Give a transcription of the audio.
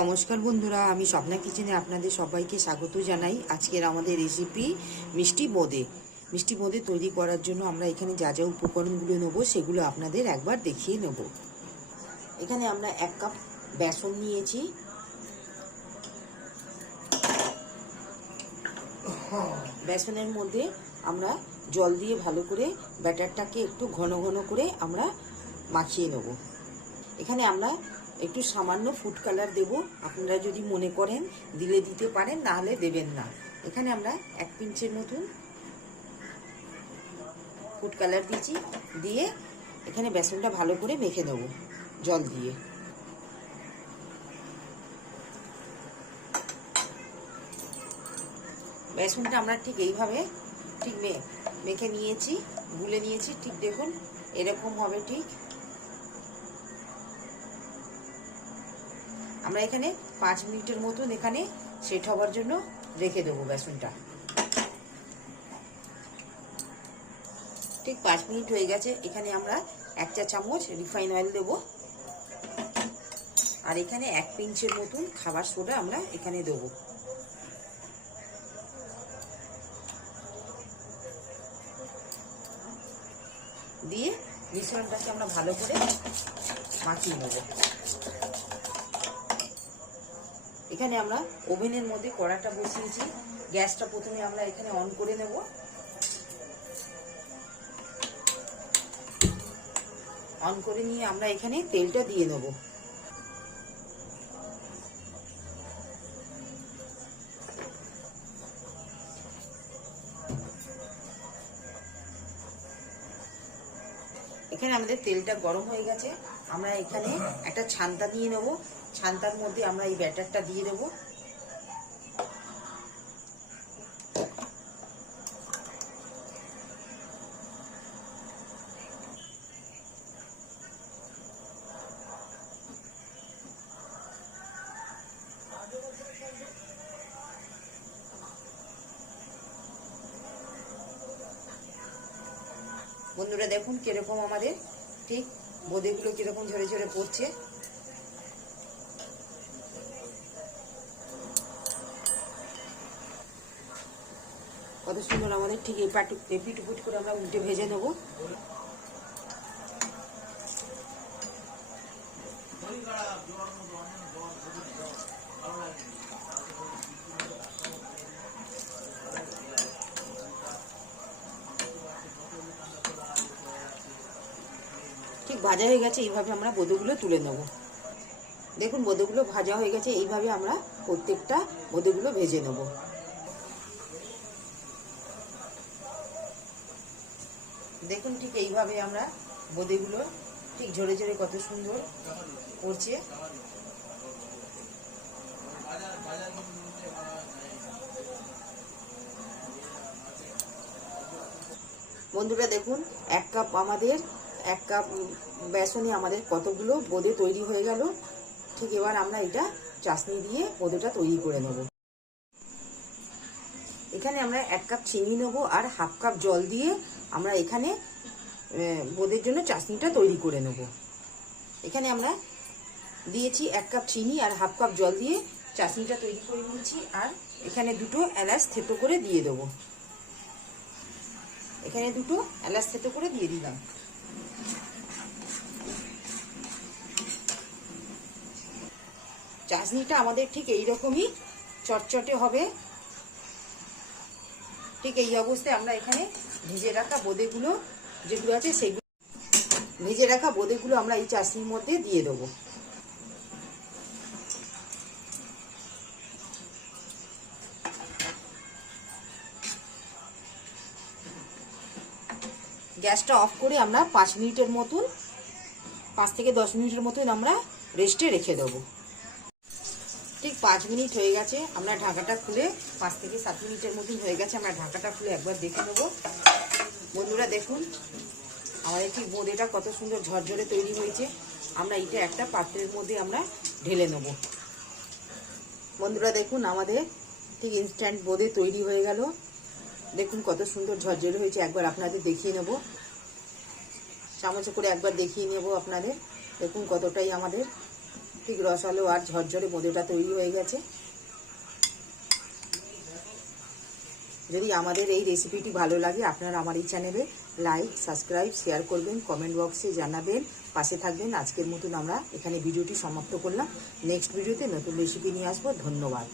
নমস্কার বন্ধুরা, আমি স্বপ্না কিচেনে আপনাদের সবাইকে স্বাগত জানাই। আজকের আমাদের রেসিপি মিষ্টি বোঁদে। মিষ্টি বোঁদে তৈরি করার জন্য আমরা এখানে যা যা উপকরণগুলো নেব সেগুলো আপনাদের একবার দেখিয়ে নেব। এখানে আমরা 1 কাপ বেসন নিয়েছি। বেসনের মধ্যে আমরা জল দিয়ে ভালো করে ব্যাটারটাকে একটু ঘন ঘন করে আমরা মাখিয়ে নেব। এখানে আমরা একটু সামান্য ফুড কালার দেব, আপনারা যদি মনে করেন দিলে দিতে পারেন, না হলে দেবেন না। এখানে আমরা 1 পিঞ্চের মতন ফুড কালার দিয়েছি, দিয়ে এখানে বেসনটা ভালো করে মেখে নেব জল দিয়ে। বেসনটা আমরা ঠিক এইভাবে ঠিক মেখে নিয়েছি, গুলে নিয়েছি। ঠিক দেখুন এরকম হবে। ঠিক আমরা এখানে 5 মিনিটের মতন এখানে সেট হওয়ার জন্য রেখে দেবো বেসনটা। ঠিক 5 মিনিট হয়ে গেছে। এখানে আমরা 1 চা চামচ রিফাইন অয়েল দেব, আর এখানে 1 পিঞ্চের মতন খাবার সোডা আমরা এখানে দেব। দিয়ে মিশ্রণটাকে আমরা ভালো করে মাখিয়ে নেব। এখানে আমরা ওভেনের মধ্যে কড়াটা বসিয়েছি। গ্যাসটা প্রথমে আমরা এখানে অন করে নেব। অন করে নিয়ে আমরা এখানে তেলটা দিয়ে নেব। এখানে আমাদের তেলটা গরম হয়ে গেছে। আমরা এখানে একটা ছান্তা নিয়ে নেব। ছান্তার মধ্যে আমরা এই ব্যাটারটা দিয়ে দেব। বন্ধুরা দেখুন কিরকম আমাদের ঠিক বোঁদেগুলো কিরকম ঝরে ঝরে পড়ছে। কত সুন্দর আমাদের ঠিক এপিট উপিট করে আমরা উল্টে ভেজে নেব। ঠিক ভাজা হয়ে গেছে। এইভাবে আমরা বোঁদেগুলো তুলে নেব। দেখুন বোঁদেগুলো ভাজা হয়ে গেছে। এইভাবে আমরা প্রত্যেকটা বোঁদেগুলো ভেজে নেব। দেখুন ঠিক এইভাবে আমরা বোঁদেগুলো ঠিক ঝরে ঝরে কত সুন্দর পড়ছে। বন্ধুরা দেখুন 1 কাপ আমাদের 1 কাপ বেসনে আমাদের কতগুলো বোঁদে তৈরি হয়ে গেল। ঠিক এবার আমরা এটা চাশনি দিয়ে বোঁদেটা তৈরি করে নেব। এখানে আমরা 1 কাপ চিনি নেব, আর 1/2 কাপ জল দিয়ে আমরা এখানে বোঁদের জন্য চাশনিটা তৈরি করে নেব। এখানে আমরা দিয়েছি 1 কাপ চিনি আর 1/2 কাপ জল দিয়ে চাশনিটা তৈরি করে নিয়েছি। আর এখানে 2টো এলাচ থেতো করে দিয়ে দেব। এখানে 2টো এলাচ থেতো করে দিয়ে দিলাম। চাশনিটা আমাদের ঠিক এইরকমই চটচটে হবে। ঠিক এই অবস্থায় আমরা এখানে ভেজে রাখা বোঁদেগুলো যেগুলো আছে সেগুলো ভেজে রাখা বোঁদেগুলো আমরা এই চাশনির মধ্যে দিয়ে দেবো। গ্যাসটা অফ করে আমরা 5 মিনিটের মতন 5 থেকে 10 মিনিটের মতন আমরা রেস্টে রেখে দেবো। ঠিক 5 মিনিট হয়ে গেছে। আমরা ঢাকাটা খুলে 5 থেকে 7 মিনিটের মতন হয়ে গেছে। আমরা ঢাকাটা খুলে একবার দেখে নেব। বন্ধুরা দেখুন আমাদের ঠিক বোঁদেটা কত সুন্দর ঝরঝরে তৈরি হয়েছে। আমরা এটা একটা পাত্রের মধ্যে আমরা ঢেলে নেব। বন্ধুরা দেখুন আমাদের ঠিক ইনস্ট্যান্ট বোঁদে তৈরি হয়ে গেল। দেখুন কত সুন্দর ঝরঝরে হয়েছে। একবার আপনাদের দেখিয়ে নেব, চামচে করে একবার দেখিয়ে নেব আপনাদের। দেখুন কতটাই আমাদের ঠিক রসালো আর ঝরঝরে বোঁদেটা তৈরি হয়ে গেছে। যদি আমাদের এই রেসিপিটি ভালো লাগে, আপনারা আমার এই চ্যানেলে লাইক, সাবস্ক্রাইব, শেয়ার করবেন, কমেন্ট বক্সে জানাবেন, পাশে থাকবেন। আজকের মতন আমরা এখানে ভিডিওটি সমাপ্ত করলাম। নেক্সট ভিডিওতে নতুন রেসিপি নিয়ে আসবো। ধন্যবাদ।